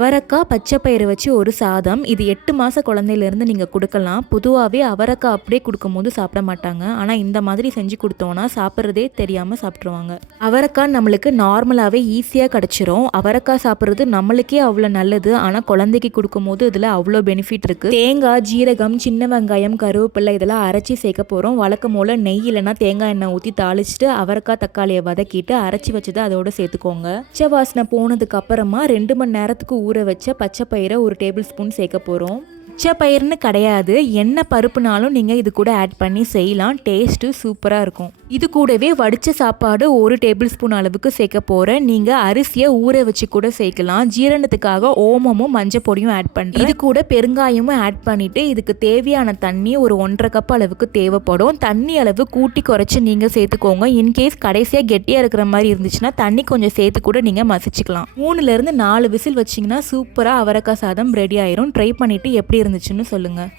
அவரைக்காய் பச்சை பயிறு வச்சு ஒரு சாதம். இது 8 மாத குழந்தையிலேருந்து நீங்கள் கொடுக்கலாம். பொதுவாகவே அவரைக்காய் அப்படியே கொடுக்கும்போது சாப்பிட மாட்டாங்க. ஆனால் இந்த மாதிரி செஞ்சு கொடுத்தோன்னா சாப்பிட்றதே தெரியாமல் சாப்பிட்ருவாங்க. அவரைக்காய் நம்மளுக்கு நார்மலாகவே ஈஸியாக கிடச்சிரும். அவரைக்காய் சாப்பிட்றது நம்மளுக்கே அவ்வளோ நல்லது. ஆனால் குழந்தைக்கு கொடுக்கும்போது இதில் அவ்வளோ பெனிஃபிட் இருக்குது. தேங்காய், ஜீரகம், சின்ன வெங்காயம், கருவேப்பிலை இதெல்லாம் அரைச்சி சேர்க்க போகிறோம். வழக்கம் போல் நெய் இல்லைன்னா தேங்காய் எண்ணெய் ஊற்றி தாளிச்சிட்டு அவரைக்காய் தக்காளியை வதக்கிட்டு அரைச்சி வச்சதை அதோட சேர்த்துக்கோங்க. பச்சை வாசனை போனதுக்கு அப்புறமா 2 மணி நேரத்துக்கு ஊற வச்ச பச்சை பயிரை 1 டேபிள் ஸ்பூன் சேர்க்க போகிறோம். பச்சை பயிர்னு கிடையாது, என்ன பருப்புனாலும் நீங்கள் இது கூட ஆட் பண்ணி செய்யலாம். டேஸ்ட்டு சூப்பராக இருக்கும். இது கூடவே வடித்த சாப்பாடு 1 டேபிள் ஸ்பூன் அளவுக்கு சேர்க்க போகிறேன். நீங்கள் அரிசியை ஊற வச்சு கூட சேர்க்கலாம். ஜீரணத்துக்காக ஓமமும் மஞ்சள் பொடியும் ஆட் பண்ணுறேன். இது கூட பெருங்காயமும் ஆட் பண்ணிவிட்டு இதுக்கு தேவையான தண்ணி ஒரு 1.5 கப் அளவுக்கு தேவைப்படும். தண்ணி அளவு கூட்டி குறைச்சி நீங்கள் சேர்த்துக்கோங்க. இன்கேஸ் கடைசியாக கெட்டியாக இருக்கிற மாதிரி இருந்துச்சுன்னா தண்ணி கொஞ்சம் சேர்த்து கூட நீங்கள் மசிச்சுக்கலாம். 3லேருந்து 4 விசில் வச்சிங்கன்னா சூப்பராக அவரைக்காய் சாதம் ரெடி ஆயிரும். ட்ரை பண்ணிவிட்டு எப்படி இருந்துச்சுன்னு சொல்லுங்கள்.